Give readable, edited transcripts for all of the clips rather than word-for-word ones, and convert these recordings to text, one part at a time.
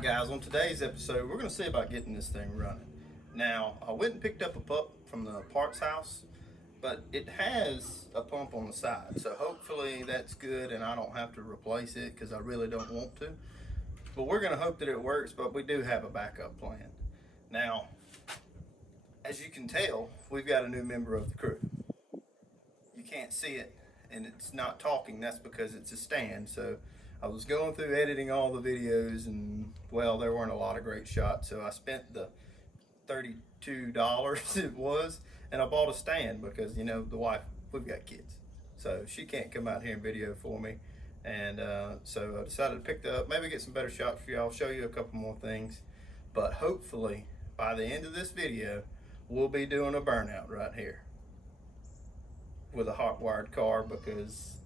Alright guys, on today's episode we're going to see about getting this thing running. Now, I went and picked up a pump from the parts house, but it has a pump on the side, so hopefully that's good and I don't have to replace it because I really don't want to. But we're going to hope that it works, but we do have a backup plan. Now, as you can tell, we've got a new member of the crew. You can't see it and it's not talking, that's because it's a stand. So I was going through editing all the videos and, well, there weren't a lot of great shots, so I spent the $32 it was, and I bought a stand because, you know, the wife, we've got kids, so she can't come out here and video for me. And so I decided to pick that up, maybe get some better shots for y'all, show you a couple more things. But hopefully by the end of this video, we'll be doing a burnout right here with a hot wired car, because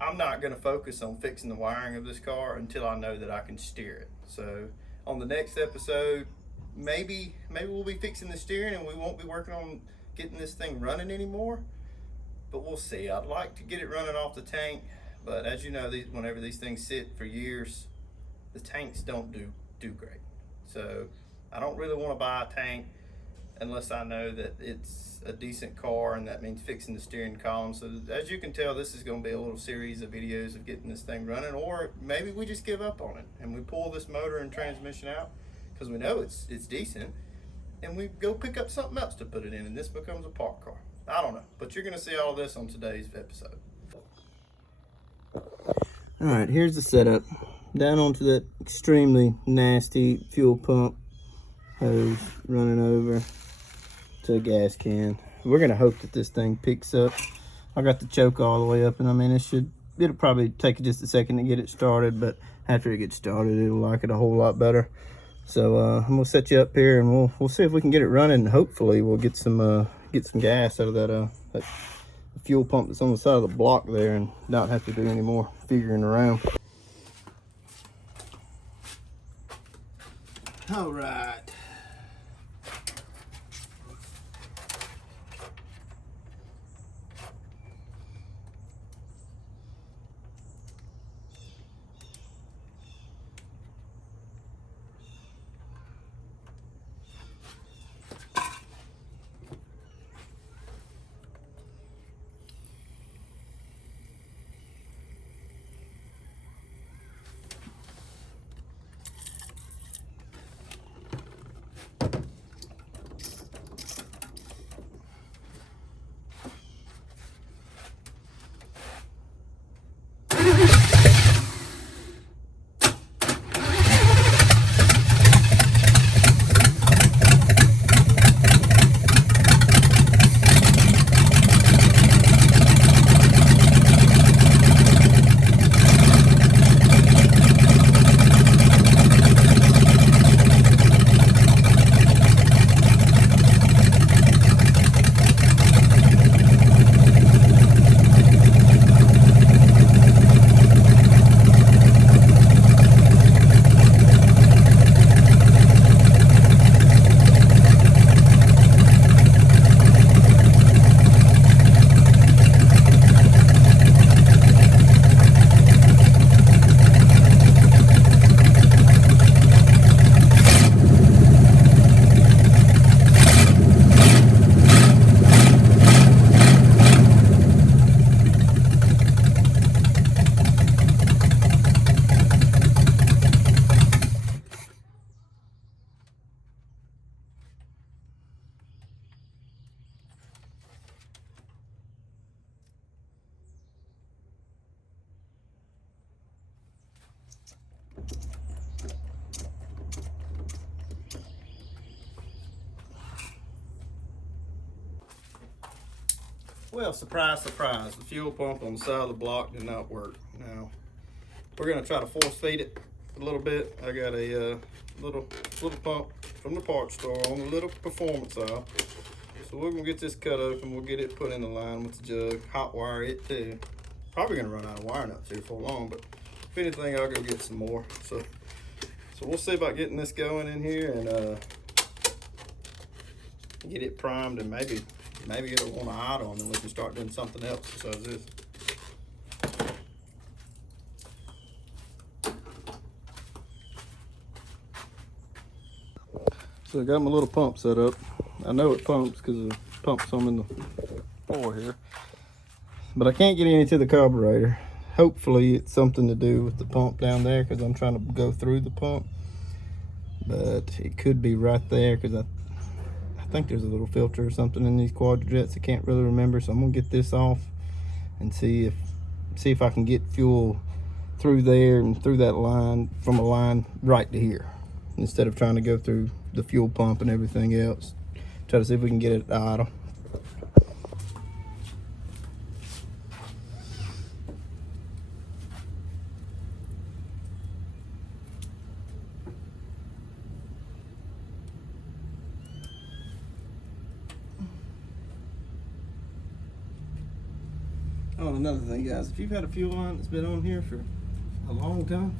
I'm not going to focus on fixing the wiring of this car until I know that I can steer it. So on the next episode, maybe we'll be fixing the steering and we won't be working on getting this thing running anymore, but we'll see. I'd like to get it running off the tank, but as you know, whenever these things sit for years, the tanks don't do great. So I don't really want to buy a tank unless I know that it's a decent car, and that means fixing the steering column. So as you can tell, this is going to be a little series of videos of getting this thing running, or maybe we just give up on it and we pull this motor and transmission out because we know it's decent, and we go pick up something else to put it in, and this becomes a park car. I don't know, but you're going to see all this on today's episode. All right, here's the setup. Down onto that extremely nasty fuel pump hose running over to a gas can. We're gonna hope that this thing picks up. I got the choke all the way up, and I mean, it'll probably take just a second to get it started, but after it gets started, it'll like it a whole lot better. So I'm gonna set you up here and we'll see if we can get it running. Hopefully we'll get some gas out of that fuel pump that's on the side of the block there and not have to do any more figuring around. All right. Well, surprise, surprise, the fuel pump on the side of the block did not work. Now, we're gonna try to force feed it a little bit. I got a little pump from the parts store on the little performance aisle. So we're gonna get this cut open, we'll get it put in the line with the jug, hot wire it too. Probably gonna run out of wire nuts here for long, but if anything, I'll go get some more. So we'll see about getting this going in here and get it primed, and maybe it'll want to idle and then we can start doing something else besides this. So I got my little pump set up. I know it pumps because it pumps some in the floor here. But I can't get any to the carburetor. Hopefully it's something to do with the pump down there because I'm trying to go through the pump. But it could be right there because I think there's a little filter or something in these quadrajets. I can't really remember, so I'm gonna get this off and see if I can get fuel through there and through that line, from a line right to here, instead of trying to go through the fuel pump and everything else. Try to see if we can get it idle. Oh, another thing, guys, if you've had a fuel line that's been on here for a long time,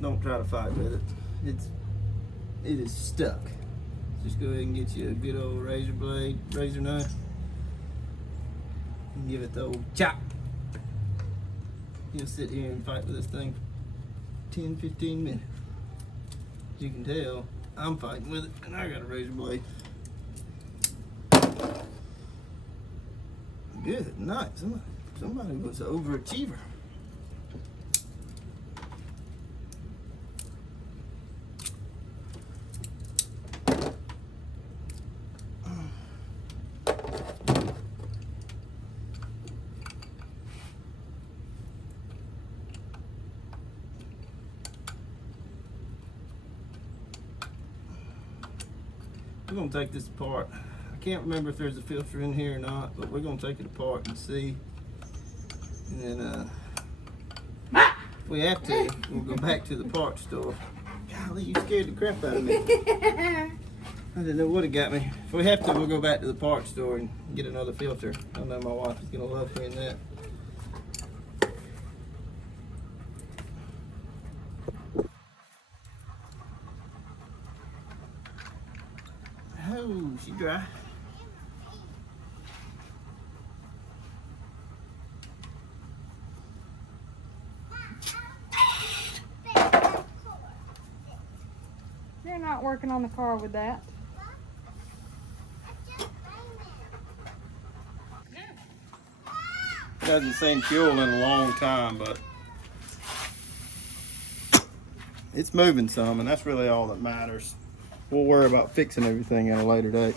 don't try to fight with it. It is stuck. Just go ahead and get you a good old razor blade, razor knife, and give it the old chop. You'll sit here and fight with this thing for 10-15 minutes. As you can tell, I'm fighting with it, and I got a razor blade. Good night. Somebody was an overachiever. We're gonna take this apart. I can't remember if there's a filter in here or not, but we're gonna take it apart and see. And then if we have to, we'll go back to the parts store. Golly, you scared the crap out of me. I didn't know what it got me. If we have to, we'll go back to the parts store and get another filter. I know my wife is gonna love hearing that. Oh, she dry. You're not working on the car with that. Hasn't seen fuel in a long time, but it's moving some, and that's really all that matters. We'll worry about fixing everything at a later date.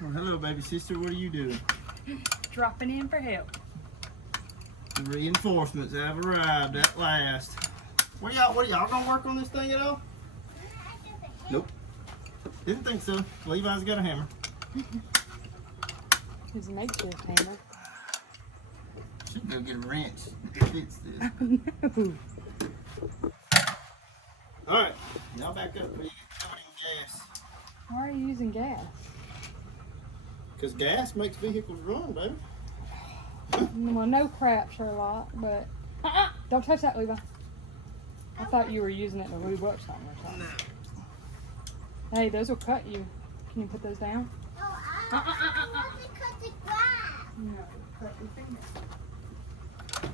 Well, hello, baby sister. What are you doing? Dropping in for help. The reinforcements have arrived at last. What are y'all gonna work on this thing at all? Nope. Didn't think so. Levi's got a hammer. His makeshift hammer. Should go get a wrench that fits this. No. Alright, y'all back up. We get covered in gas. Why are you using gas? Because gas makes vehicles run, baby. Well, no crap, Sherlock, but don't touch that, Levi. I thought you were using it to lube up something or something. No. Hey, those will cut you. Can you put those down? Oh, I want to cut the grass. No, cut your finger.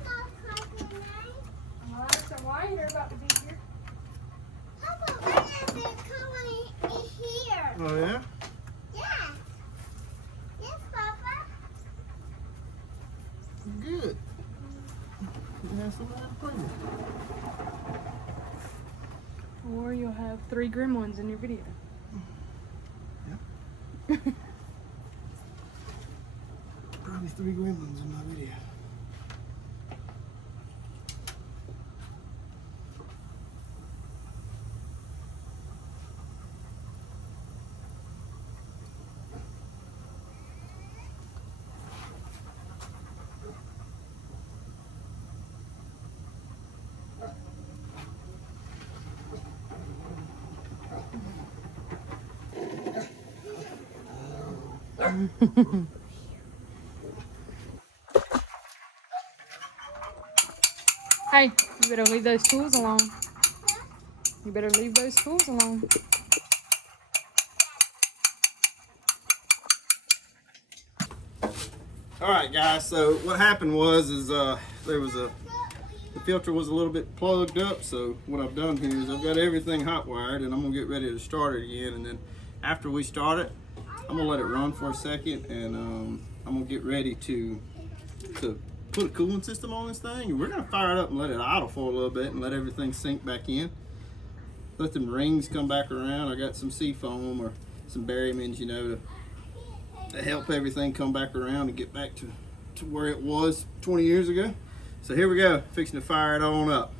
Not cut the knife. Alright, so why you're about to be here? Papa, when is it coming in here? Oh, yeah? Yes. Yes, Papa. Good. You have somebody to play with. Or you'll have 3 gremlins in your video. Yeah. Probably 3 gremlins in my video. Hey, you better leave those tools alone. You better leave those tools alone. All right, guys. So what happened was the filter was a little bit plugged up. So what I've done here is I've got everything hot wired, and I'm gonna get ready to start it again. And then after we start it, I'm gonna let it run for a second, and I'm gonna get ready to put a cooling system on this thing, and we're gonna fire it up and let it idle for a little bit and let everything sink back in. Let them rings come back around. I got some seafoam or some berrymans, you know, to help everything come back around and get back to where it was 20 years ago. So here we go, fixing to fire it on up.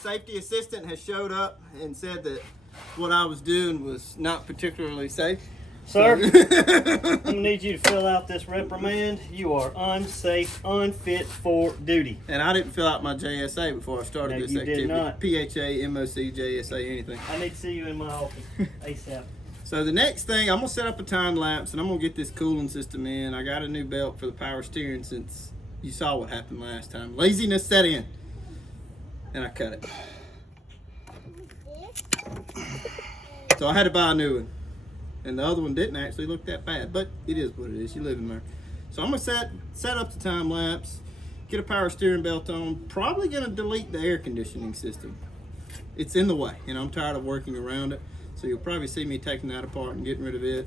Safety assistant has showed up and said that what I was doing was not particularly safe. Sir, I'm gonna need you to fill out this reprimand. You are unsafe, unfit for duty. And I didn't fill out my JSA before I started No, this you activity. did not. PHA, MOC, JSA, anything. I need to see you in my office ASAP. So the next thing, I'm gonna set up a time lapse and I'm gonna get this cooling system in. I got a new belt for the power steering since you saw what happened last time. Laziness set in. And I cut it. So I had to buy a new one. And the other one didn't actually look that bad, but it is what it is. You live and learn. So I'm gonna set up the time lapse, get a power steering belt on. Probably gonna delete the air conditioning system. It's in the way, and I'm tired of working around it. So you'll probably see me taking that apart and getting rid of it,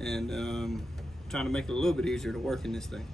and trying to make it a little bit easier to work in this thing.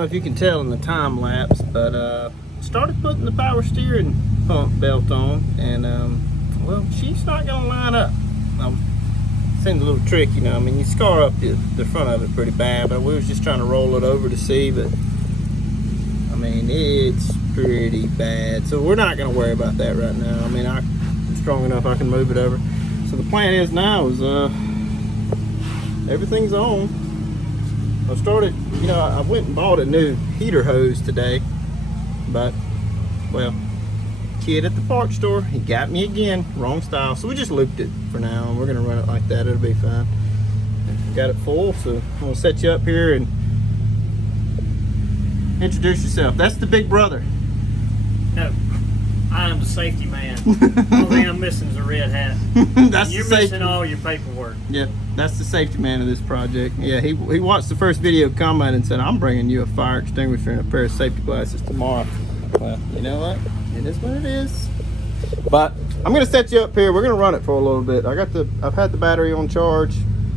If you can tell in the time lapse, but started putting the power steering pump belt on, and well, she's not gonna line up. I'm saying a little trick, you know. I mean, you scar up the front of it pretty bad, but we was just trying to roll it over to see, but I mean, it's pretty bad. So we're not gonna worry about that right now. I mean, I'm strong enough I can move it over. So the plan is now is everything's on. I started, you know, I went and bought a new heater hose today, but, well, kid at the parts store, he got me again, wrong style, so we just looped it for now, and we're gonna run it like that. It'll be fine. Got it full, so I'm gonna set you up here and introduce yourself. That's the big brother. No, I am the safety man. Only thing I'm missing is a red hat. That's You're the safety. missing all your paperwork. Yep, that's the safety man of this project. Yeah, he watched the first video, comment, and said, "I'm bringing you a fire extinguisher and a pair of safety glasses tomorrow." Well, you know what? It is what it is. But I'm gonna set you up here. We're gonna run it for a little bit. I've had the battery on charge,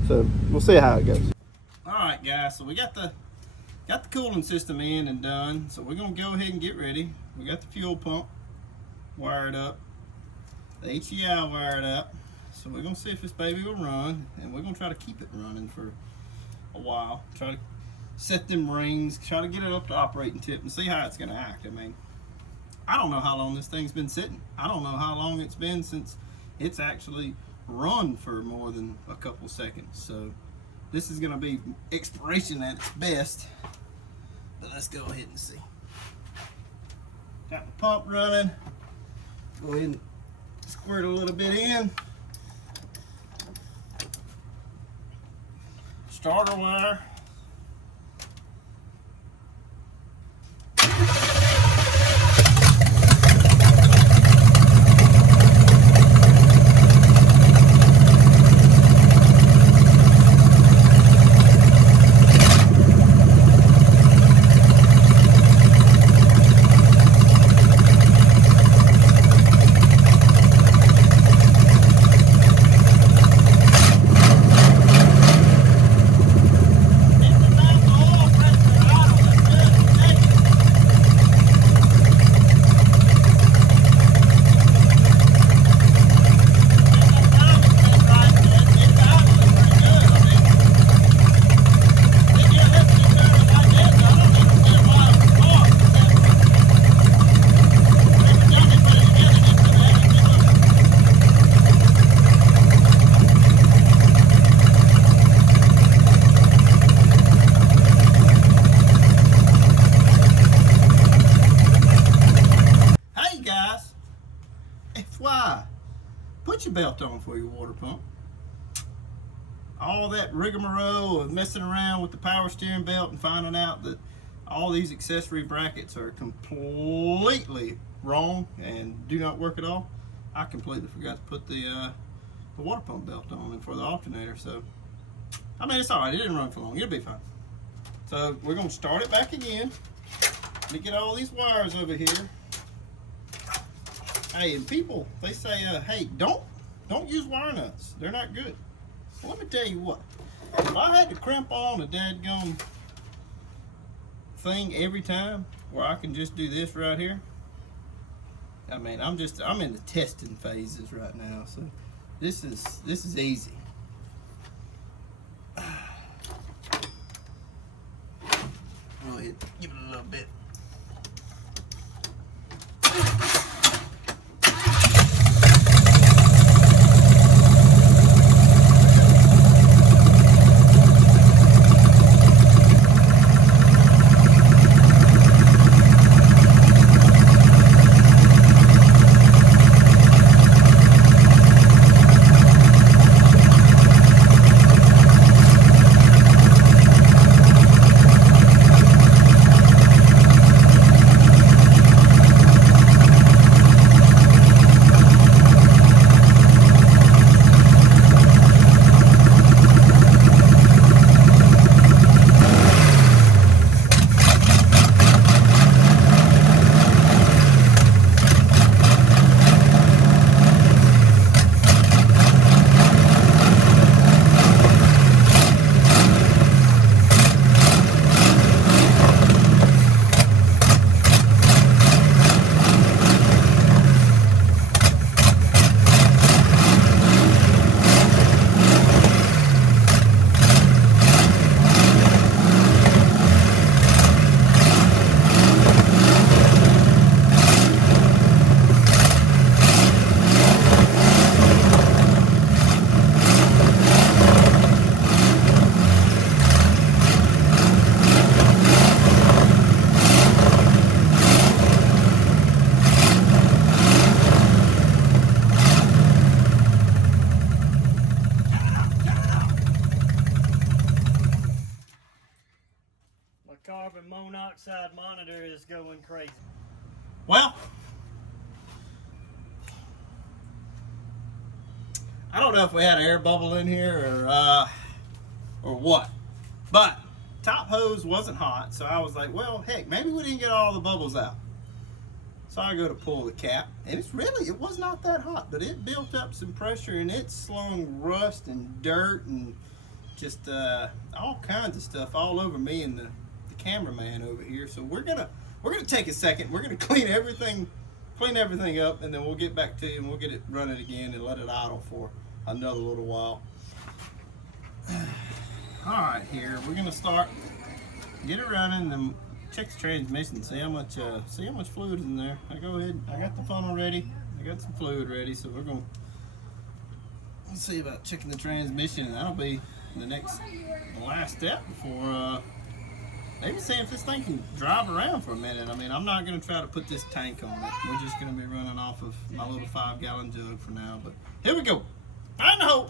so we'll see how it goes. All right, guys. So we got the cooling system in and done. So we're gonna go ahead and get ready. We got the fuel pump wired up, the HEI wired up. So we're gonna see if this baby will run, and we're gonna try to keep it running for a while. Try to set them rings, try to get it up to operating tip and see how it's gonna act. I mean, I don't know how long this thing's been sitting. I don't know how long it's been since it's actually run for more than a couple seconds. So this is gonna be exploration at its best. But let's go ahead and see. Got the pump running. Go ahead and squirt a little bit in. Starter wire. Put your belt on for your water pump. All that rigmarole of messing around with the power steering belt and finding out that all these accessory brackets are completely wrong and do not work at all. I completely forgot to put the water pump belt on and for the alternator. So, I mean, it's all right. It didn't run for long. It'll be fine. So we're gonna start it back again. Let me get all these wires over here. Hey, and people, they say, hey, don't use wire nuts. They're not good. Well, let me tell you what. If I had to crimp on a dadgum thing every time, where I can just do this right here, I mean, I'm in the testing phases right now, so this is easy. Go ahead, give it a little bit. Carbon monoxide monitor is going crazy. Well, I don't know if we had an air bubble in here or what, but top hose wasn't hot, so I was like, well, heck, maybe we didn't get all the bubbles out. So I go to pull the cap, and it was not that hot, but it built up some pressure, and it slung rust and dirt and just all kinds of stuff all over me and the cameraman over here. So we're gonna take a second. We're gonna clean everything up, and then we'll get back to you and we'll get it running again and let it idle for another little while. All right, here we're gonna start, get it running, then check the transmission, see how much fluid is in there. I go ahead, I got the funnel ready, I got some fluid ready, so we're gonna let's see about checking the transmission, and that'll be the last step before maybe seeing if this thing can drive around for a minute. I mean, I'm not going to try to put this tank on it. We're just going to be running off of my little 5-gallon jug for now. But here we go. I know.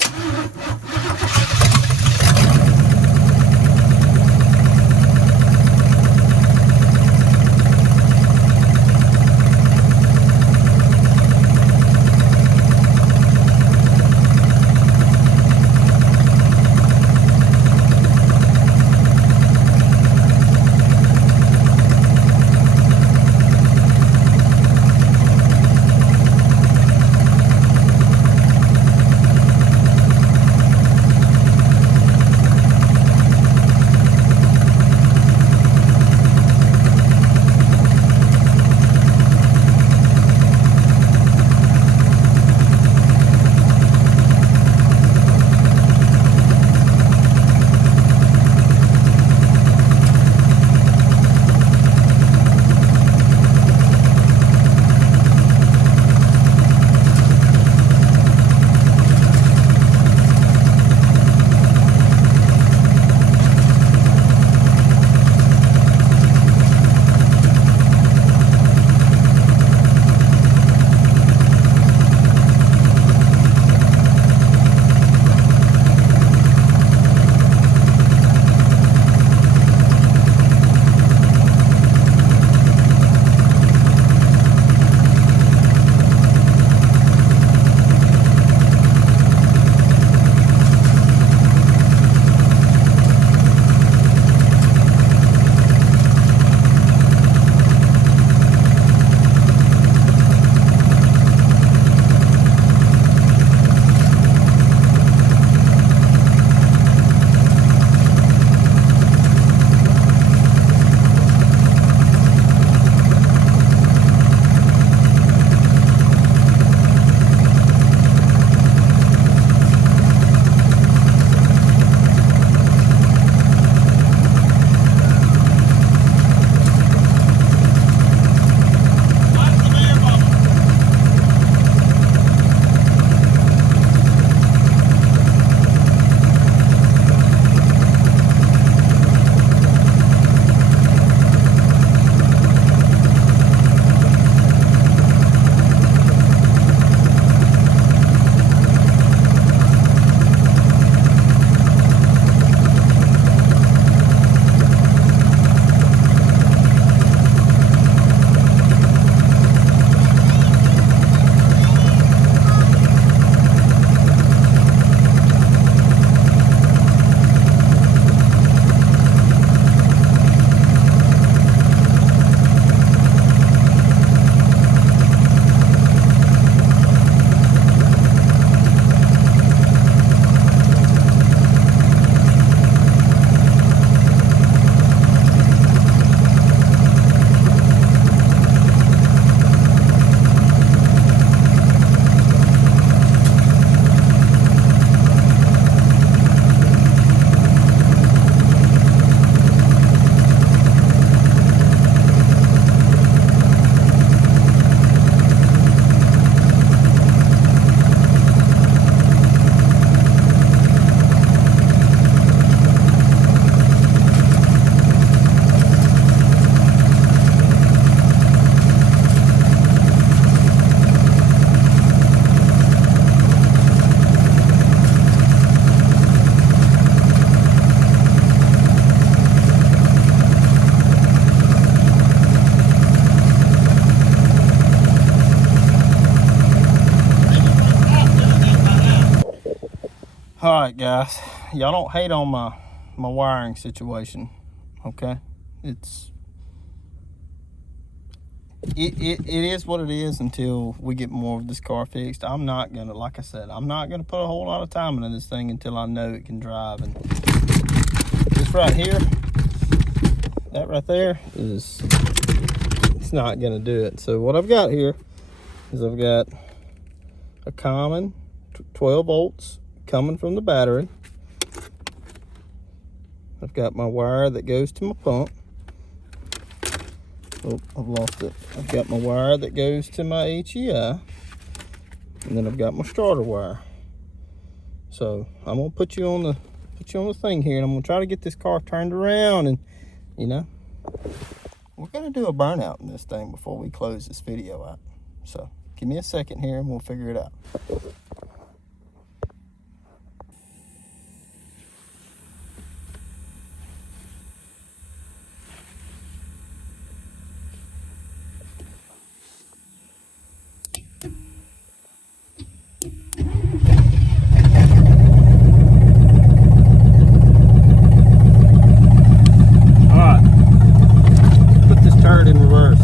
All right, guys, y'all don't hate on my wiring situation, okay? It is what it is until we get more of this car fixed. I'm not gonna, like I said, I'm not gonna put a whole lot of time into this thing until I know it can drive. And this right here, that right there is, it's not gonna do it. So what I've got here is I've got a common 12 volts coming from the battery. I've got my wire that goes to my pump. Oh, I've lost it. I've got my wire that goes to my HEI. And then I've got my starter wire. So I'm gonna put you on the thing here, and I'm gonna try to get this car turned around, and you know, we're gonna do a burnout in this thing before we close this video out. So give me a second here and we'll figure it out. In reverse.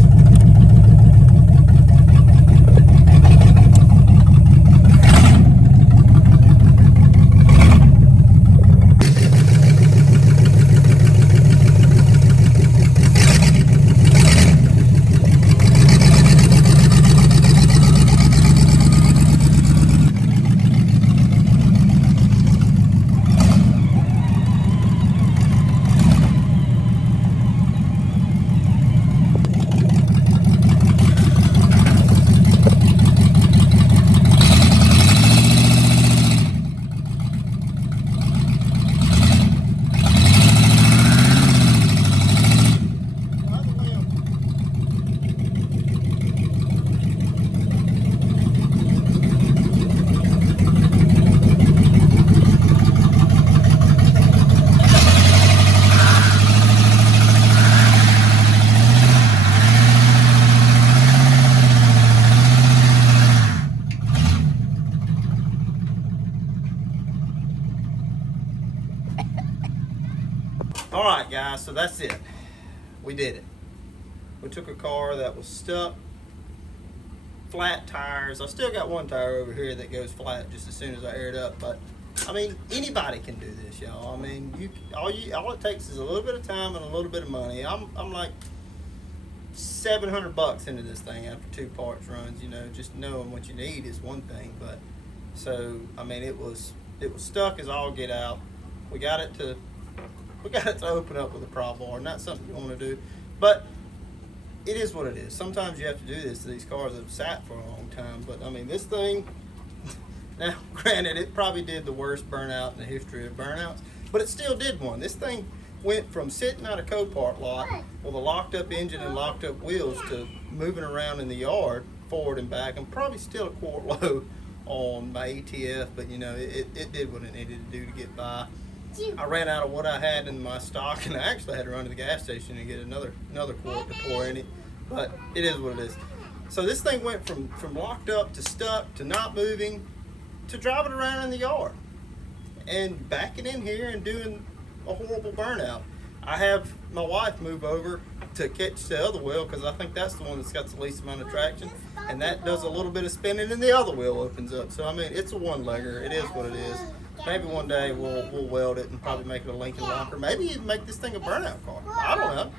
All right, guys, so that's it. We did it. We took a car that was stuck, flat tires. I still got one tire over here that goes flat just as soon as I air it up, but I mean, anybody can do this, y'all. I mean, all it takes is a little bit of time and a little bit of money. I'm like $700 into this thing after 2 parts runs. You know, just knowing what you need is one thing, but so I mean, it was stuck as all get out. We got it to open up with a pry bar. Not something you want to do, but it is what it is. Sometimes you have to do this to these cars that have sat for a long time. But I mean, this thing, now granted, it probably did the worst burnout in the history of burnouts, but it still did one. This thing went from sitting at a Copart lot with a locked up engine and locked up wheels to moving around in the yard forward and back. I'm probably still a quart low on my ATF, but you know, it did what it needed to do to get by. I ran out of what I had in my stock, and I actually had to run to the gas station and get another quart to pour in it. But it is what it is. So this thing went from locked up to stuck to not moving to driving around in the yard and backing in here and doing a horrible burnout. I have my wife move over to catch the other wheel because I think that's the one that's got the least amount of traction, and that does a little bit of spinning and the other wheel opens up. So I mean, it's a one-legger. It is what it is. Maybe one day we'll weld it and probably make it a Lincoln locker. Maybe even make this thing a burnout car. I don't know.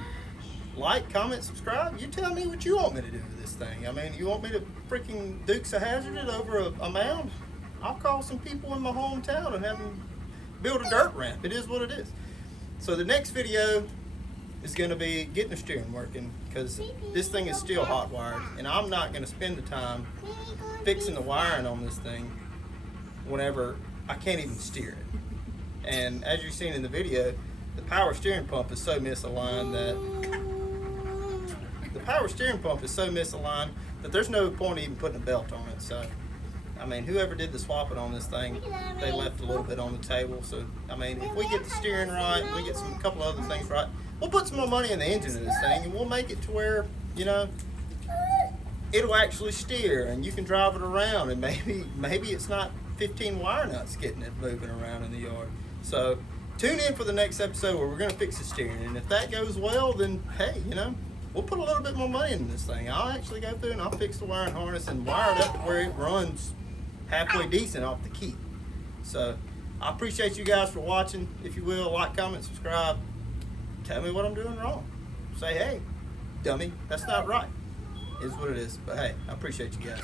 Like, comment, subscribe. You tell me what you want me to do with this thing. I mean, you want me to freaking Dukes of Hazzard it over a mound? I'll call some people in my hometown and have them build a dirt ramp. It is what it is. So the next video is going to be getting the steering working, because this thing is still hot wired, and I'm not going to spend the time fixing the wiring on this thing whenever I can't even steer it. And as you've seen in the video, the power steering pump is so misaligned that there's no point even putting a belt on it. So I mean, whoever did the swapping on this thing, they left a little bit on the table. So I mean, if we get the steering right, we get a couple other things right, we'll put some more money in the engine of this thing, and we'll make it to where, you know, it'll actually steer and you can drive it around, and maybe it's not 15 wire nuts getting it moving around in the yard. So tune in for the next episode where we're going to fix the steering, and if that goes well, then hey, you know, we'll put a little bit more money into this thing. I'll actually go through and I'll fix the wiring harness and wire it up to where it runs halfway decent off the key. So I appreciate you guys for watching. If you will, like, comment, subscribe. Tell me what I'm doing wrong. Say, hey, dummy, that's not right. Is what it is. But hey, I appreciate you guys.